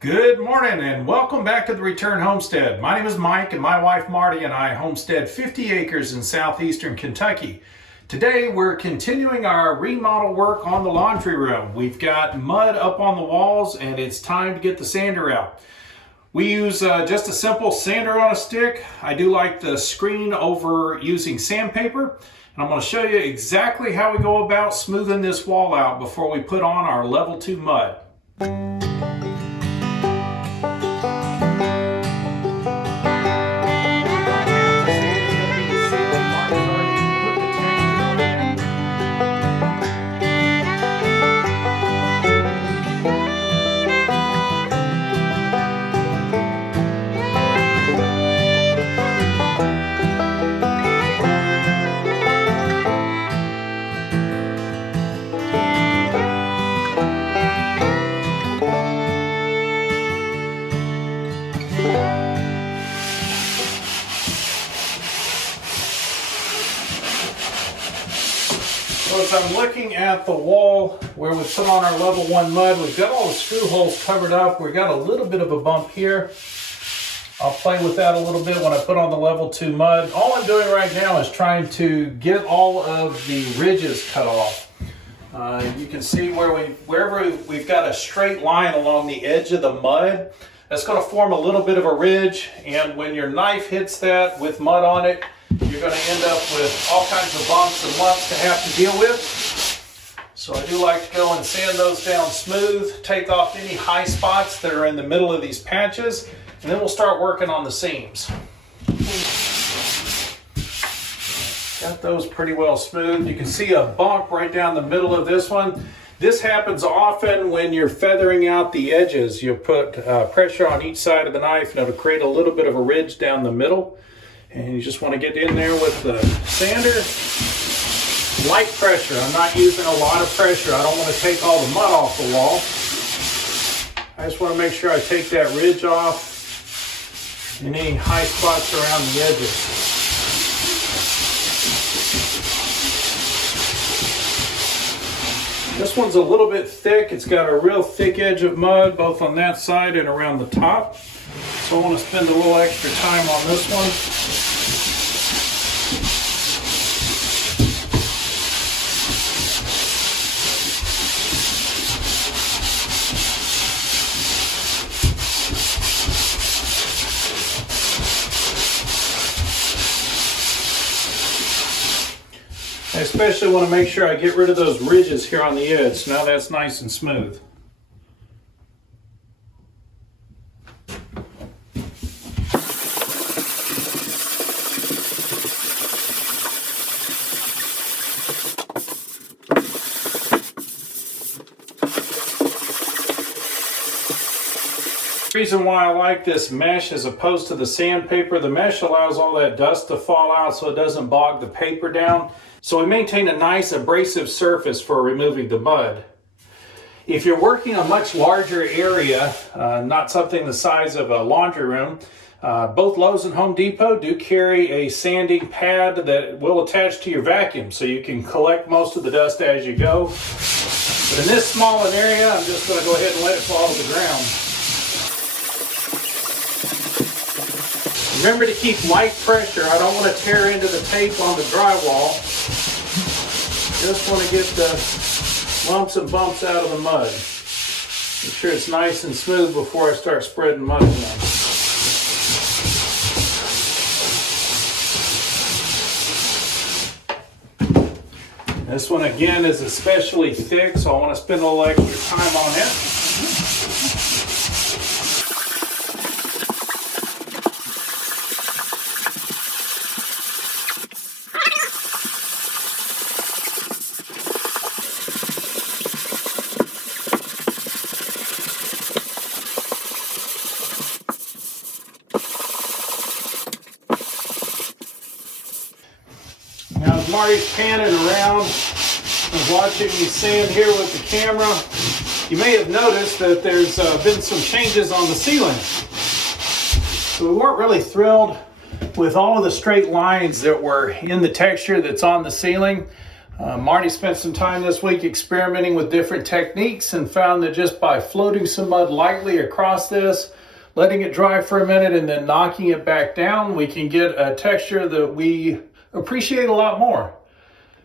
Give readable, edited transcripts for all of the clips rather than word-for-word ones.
Good morning and welcome back to the Return Homestead. My name is Mike and my wife Marty and I homestead 50 acres in southeastern Kentucky. Today we're continuing our remodel work on the laundry room. We've got mud up on the walls and it's time to get the sander out. We use just a simple sander on a stick. I do like the screen over using sandpaper. And I'm going to show you exactly how we go about smoothing this wall out before we put on our level 2 mud. So as I'm looking at the wall where we put on our level 1 mud, we've got all the screw holes covered up. We've got a little bit of a bump here. I'll play with that a little bit when I put on the level 2 mud. All I'm doing right now is trying to get all of the ridges cut off. You can see wherever we've got a straight line along the edge of the mud, that's going to form a little bit of a ridge, and when your knife hits that with mud on it, you're going to end up with all kinds of bumps and lumps to have to deal with. So I do like to go and sand those down smooth, take off any high spots that are in the middle of these patches, and then we'll start working on the seams. Got those pretty well smooth. You can see a bump right down the middle of this one. This happens often when you're feathering out the edges. You'll put pressure on each side of the knife and it'll create a little bit of a ridge down the middle. And you just want to get in there with the sander. Light pressure. I'm not using a lot of pressure. I don't want to take all the mud off the wall. I just want to make sure I take that ridge off and any high spots around the edges. This one's a little bit thick. It's got a real thick edge of mud both on that side and around the top. So I want to spend a little extra time on this one. I especially want to make sure I get rid of those ridges here on the edge. So now that's nice and smooth. The reason why I like this mesh as opposed to the sandpaper, the mesh allows all that dust to fall out so it doesn't bog the paper down. So we maintain a nice abrasive surface for removing the mud. If you're working a much larger area, not something the size of a laundry room, both Lowe's and Home Depot do carry a sanding pad that will attach to your vacuum so you can collect most of the dust as you go. But in this small an area, I'm just going to go ahead and let it fall to the ground. Remember to keep light pressure. I don't want to tear into the tape on the drywall. Just want to get the lumps and bumps out of the mud. Make sure it's nice and smooth before I start spreading mud again. This one again is especially thick, so I want to spend a little extra time on it. Now as Marty's panning around and watching me sand here with the camera, you may have noticed that there's been some changes on the ceiling. So we weren't really thrilled with all of the straight lines that were in the texture that's on the ceiling. Marty spent some time this week experimenting with different techniques and found that just by floating some mud lightly across this, letting it dry for a minute and then knocking it back down, we can get a texture that we appreciate a lot more.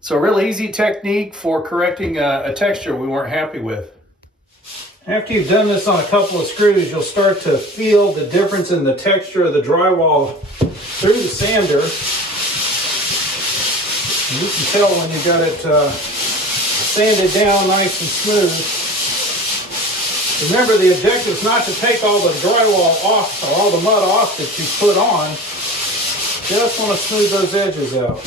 So a really easy technique for correcting a texture we weren't happy with. After you've done this on a couple of screws, you'll start to feel the difference in the texture of the drywall through the sander. You can tell when you got it sanded down nice and smooth. Remember, the objective is not to take all the drywall off or all the mud off that you put on. Just want to smooth those edges out.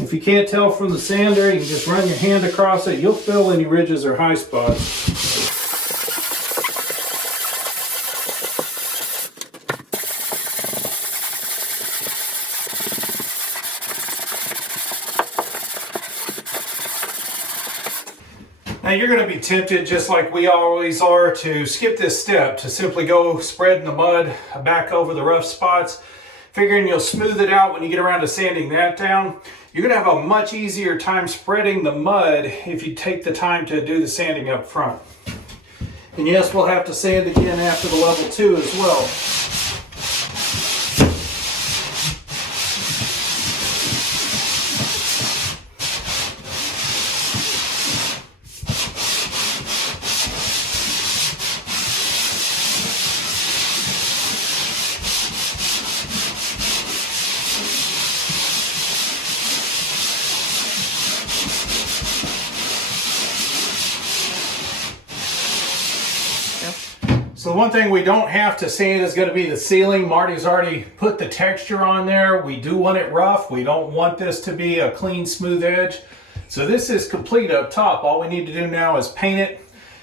If you can't tell from the sander, you can just run your hand across it. You'll fill any ridges or high spots. Now you're going to be tempted, just like we always are, to skip this step, to simply go spreading the mud back over the rough spots, figuring you'll smooth it out when you get around to sanding that down. You're going to have a much easier time spreading the mud if you take the time to do the sanding up front. And yes, we'll have to sand again after the level 2 as well. So the one thing we don't have to sand is going to be the ceiling. Marty's already put the texture on there. We do want it rough. We don't want this to be a clean, smooth edge. So this is complete up top. All we need to do now is paint it.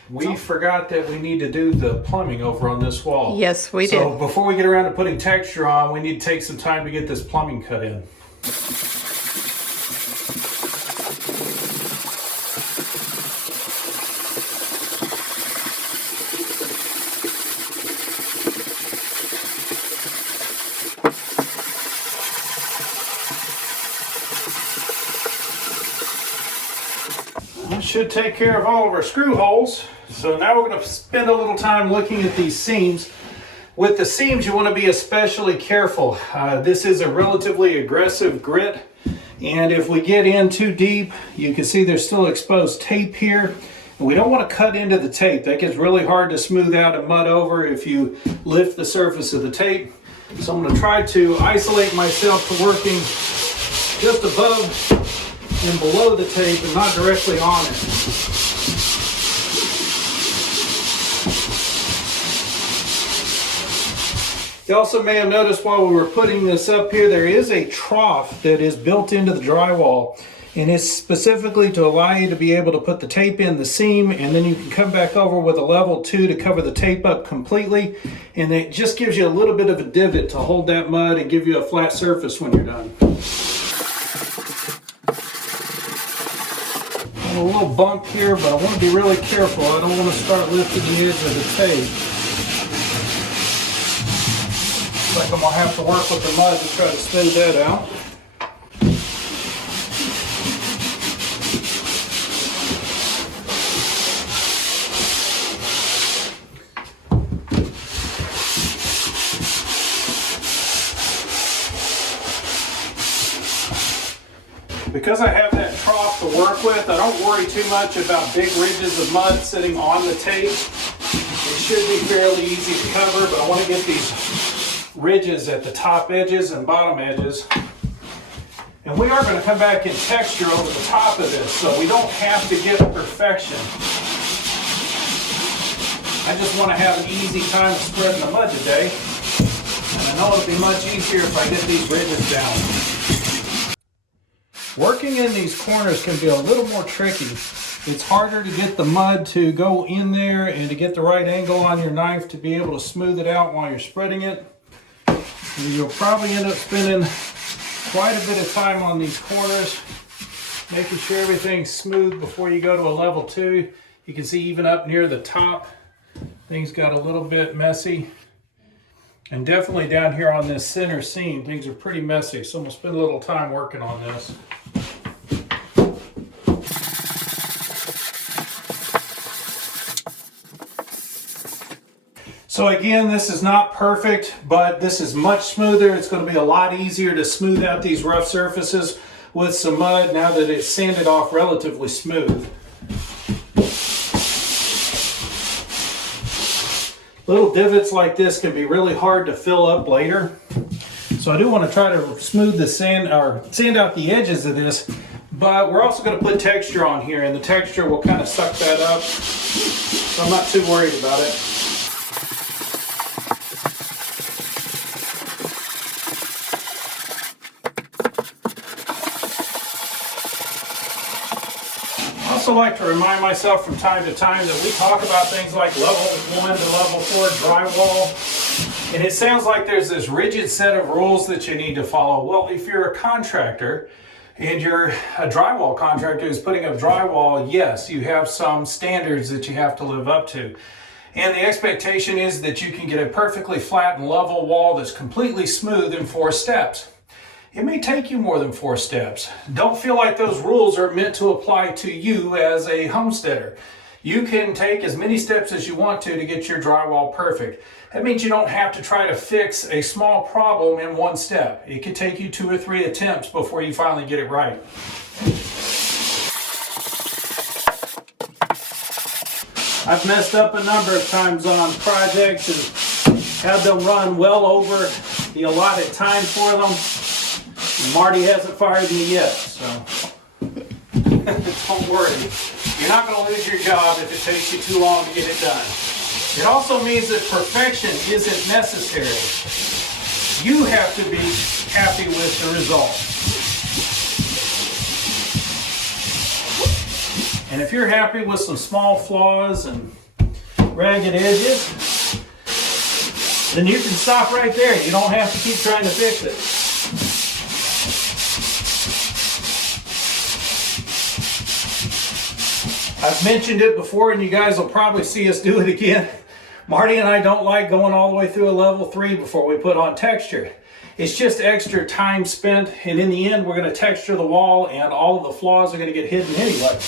We forgot that we need to do the plumbing over on this wall. Yes, we did. So before we get around to putting texture on, we need to take some time to get this plumbing cut in. That should take care of all of our screw holes. So now we're going to spend a little time looking at these seams. With the seams, you want to be especially careful. This is a relatively aggressive grit, and if we get in too deep, you can see there's still exposed tape here. And we don't want to cut into the tape. That gets really hard to smooth out and mud over if you lift the surface of the tape. So I'm going to try to isolate myself to working just above and below the tape and not directly on it. You also may have noticed while we were putting this up here, there is a trough that is built into the drywall, and it's specifically to allow you to be able to put the tape in the seam, and then you can come back over with a level 2 to cover the tape up completely, and it just gives you a little bit of a divot to hold that mud and give you a flat surface when you're done. A little bump here, but I want to be really careful. I don't want to start lifting the edge of the tape. Looks like I'm going to have to work with the mud to try to smooth that out. Because I have that trough to work with, I don't worry too much about big ridges of mud sitting on the tape. It should be fairly easy to cover, but I want to get these ridges at the top edges and bottom edges. And we are going to come back in texture over the top of this, so we don't have to get perfection. I just want to have an easy time spreading the mud today. And I know it'll be much easier if I get these ridges down. Working in these corners can be a little more tricky. It's harder to get the mud to go in there and to get the right angle on your knife to be able to smooth it out while you're spreading it. And you'll probably end up spending quite a bit of time on these corners, making sure everything's smooth before you go to a level 2. You can see even up near the top, things got a little bit messy. And definitely down here on this center seam, things are pretty messy, so I'm going to spend a little time working on this. So again, this is not perfect, but this is much smoother. It's going to be a lot easier to smooth out these rough surfaces with some mud now that it's sanded off relatively smooth. Little divots like this can be really hard to fill up later. So I do want to try to smooth the sand out the edges of this, but we're also going to put texture on here, and the texture will kind of suck that up. So I'm not too worried about it. I also like to remind myself from time to time that we talk about things like level 1 to level 4 drywall, and it sounds like there's this rigid set of rules that you need to follow. Well, if you're a contractor and you're a drywall contractor who's putting up drywall, yes, you have some standards that you have to live up to. And the expectation is that you can get a perfectly flat and level wall that's completely smooth in 4 steps. It may take you more than 4 steps. Don't feel like those rules are meant to apply to you as a homesteader. You can take as many steps as you want to get your drywall perfect. That means you don't have to try to fix a small problem in 1 step. It could take you 2 or 3 attempts before you finally get it right. I've messed up a number of times on projects and had them run well over the allotted time for them. Marty hasn't fired me yet, so don't worry. You're not going to lose your job if it takes you too long to get it done. It also means that perfection isn't necessary. You have to be happy with the result. And if you're happy with some small flaws and ragged edges, then you can stop right there. You don't have to keep trying to fix it. I've mentioned it before, and you guys will probably see us do it again. Marty and I don't like going all the way through a level 3 before we put on texture. It's just extra time spent, and in the end, we're going to texture the wall, and all of the flaws are going to get hidden anyway.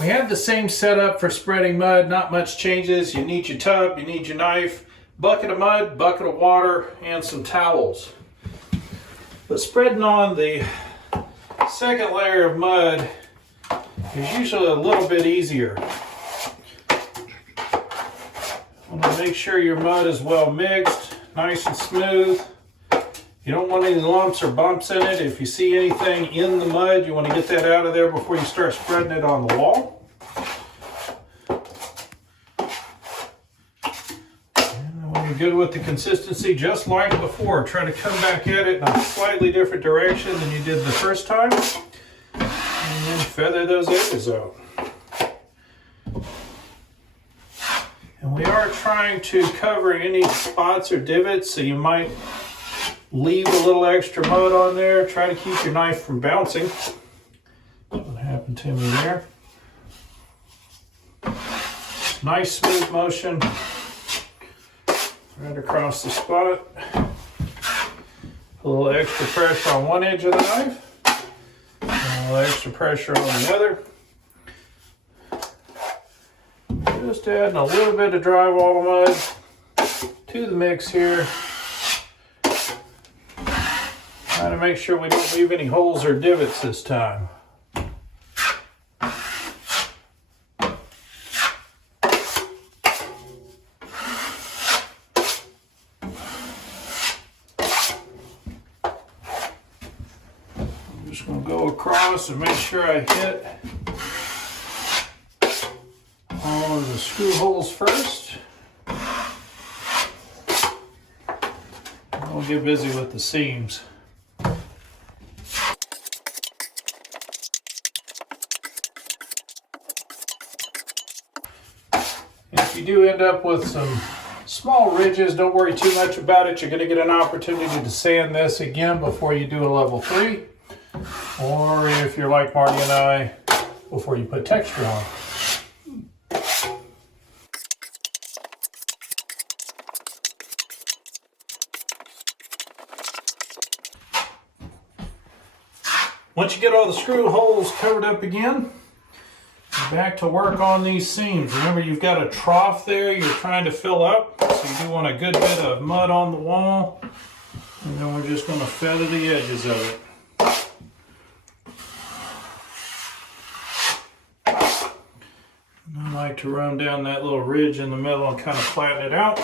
We have the same setup for spreading mud, not much changes. You need your tub, you need your knife, bucket of mud, bucket of water, and some towels. But spreading on the second layer of mud is usually a little bit easier. Want to make sure your mud is well mixed, nice and smooth. You don't want any lumps or bumps in it. If you see anything in the mud, you want to get that out of there before you start spreading it on the wall. And when you're good with the consistency, just like before, try to come back at it in a slightly different direction than you did the first time. And then feather those edges out. And we are trying to cover any spots or divots, so you might leave a little extra mud on there. Try to keep your knife from bouncing. What happened to me there? Nice smooth motion right across the spot. A little extra pressure on one edge of the knife. A little extra pressure on the other. Just adding a little bit of drywall mud to the mix here. Trying to make sure we don't leave any holes or divots this time. I'm just going to go across and make sure I hit all of the screw holes first. I'll get busy with the seams. If you do end up with some Small ridges, don't worry too much about it. You're going to get an opportunity to sand this again before you do a level 3. Or if you're like Marty and I, before you put texture on. Once you get all the screw holes covered up again, back to work on these seams. Remember, you've got a trough there you're trying to fill up, so you do want a good bit of mud on the wall, and then we're just going to feather the edges of it. And I like to run down that little ridge in the middle and kind of flatten it out.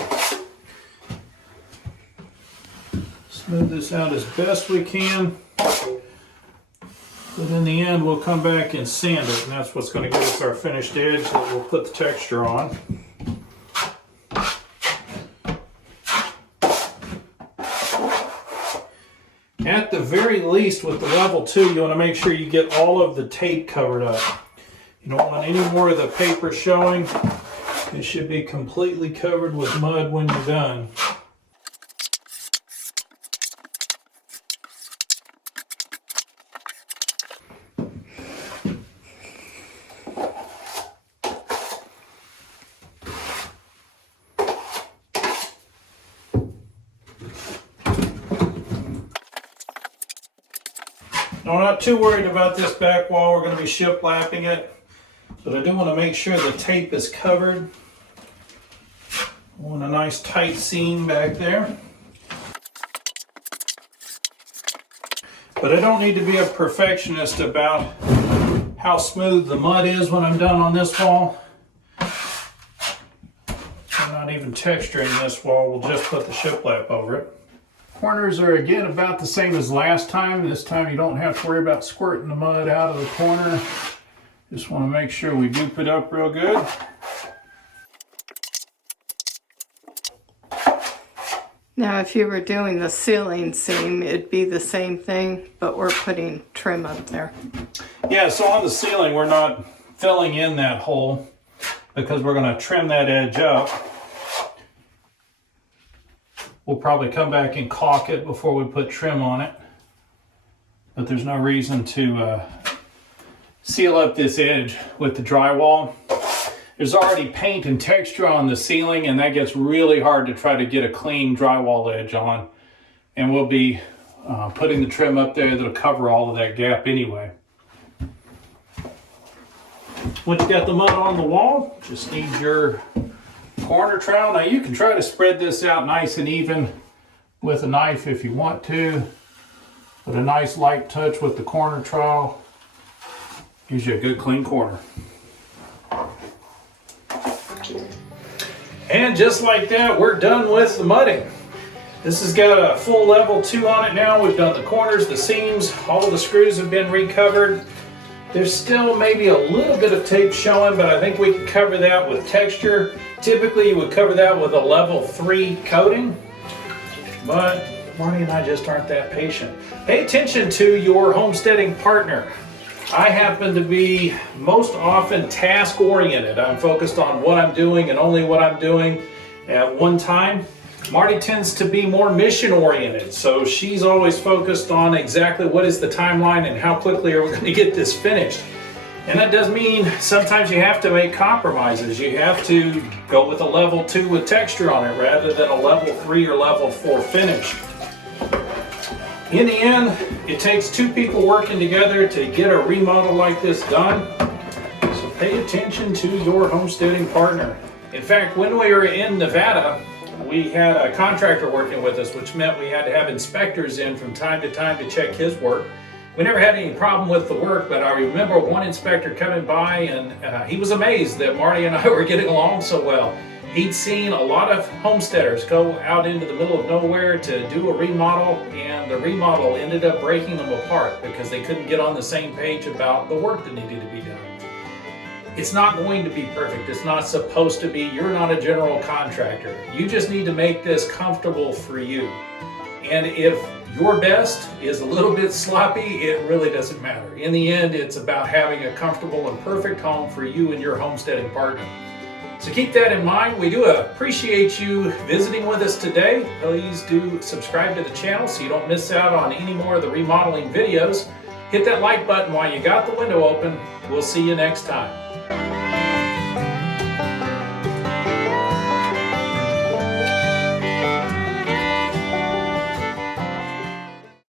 Smooth this out as best we can. But in the end, we'll come back and sand it, and that's what's going to give us our finished edge that we'll put the texture on. At the very least, with the level 2, you want to make sure you get all of the tape covered up. You don't want any more of the paper showing. It should be completely covered with mud when you're done. Now, I'm not too worried about this back wall. We're going to be shiplapping it, but I do want to make sure the tape is covered. I want a nice tight seam back there. But I don't need to be a perfectionist about how smooth the mud is when I'm done on this wall. I'm not even texturing this wall. We'll just put the shiplap over it. Corners are again about the same as last time. This time you don't have to worry about squirting the mud out of the corner. Just want to make sure we goop it up real good. Now if you were doing the ceiling seam, it'd be the same thing, but we're putting trim up there. Yeah, so on the ceiling we're not filling in that hole because we're going to trim that edge up. We'll probably come back and caulk it before we put trim on it. But there's no reason to seal up this edge with the drywall. There's already paint and texture on the ceiling, and that gets really hard to try to get a clean drywall edge on. And we'll be putting the trim up there that'll cover all of that gap anyway. Once you got the mud on the wall, just need your corner trowel. Now you can try to spread this out nice and even with a knife if you want to, but a nice light touch with the corner trowel gives you a good clean corner. And just like that, we're done with the mudding. This has got a full level 2 on it now. We've done the corners, the seams, all of the screws have been recovered. There's still maybe a little bit of tape showing, but I think we can cover that with texture. Typically you would cover that with a level 3 coating, but Marty and I just aren't that patient. Pay attention to your homesteading partner. I happen to be most often task oriented. I'm focused on what I'm doing and only what I'm doing at one time. Marty tends to be more mission oriented, so she's always focused on exactly what is the timeline and how quickly are we going to get this finished. And that does mean sometimes you have to make compromises. You have to go with a level 2 with texture on it rather than a level 3 or level 4 finish. In the end, it takes 2 people working together to get a remodel like this done. So pay attention to your homesteading partner. In fact, when we were in Nevada, we had a contractor working with us, which meant we had to have inspectors in from time to time to check his work. We never had any problem with the work, but I remember one inspector coming by and he was amazed that Marty and I were getting along so well. He'd seen a lot of homesteaders go out into the middle of nowhere to do a remodel, and the remodel ended up breaking them apart because they couldn't get on the same page about the work that needed to be done. It's not going to be perfect. It's not supposed to be. You're not a general contractor. You just need to make this comfortable for you. And if your best is a little bit sloppy, it really doesn't matter. In the end, it's about having a comfortable and perfect home for you and your homesteading partner. So keep that in mind. We do appreciate you visiting with us today. Please do subscribe to the channel so you don't miss out on any more of the remodeling videos. Hit that like button while you got the window open. We'll see you next time.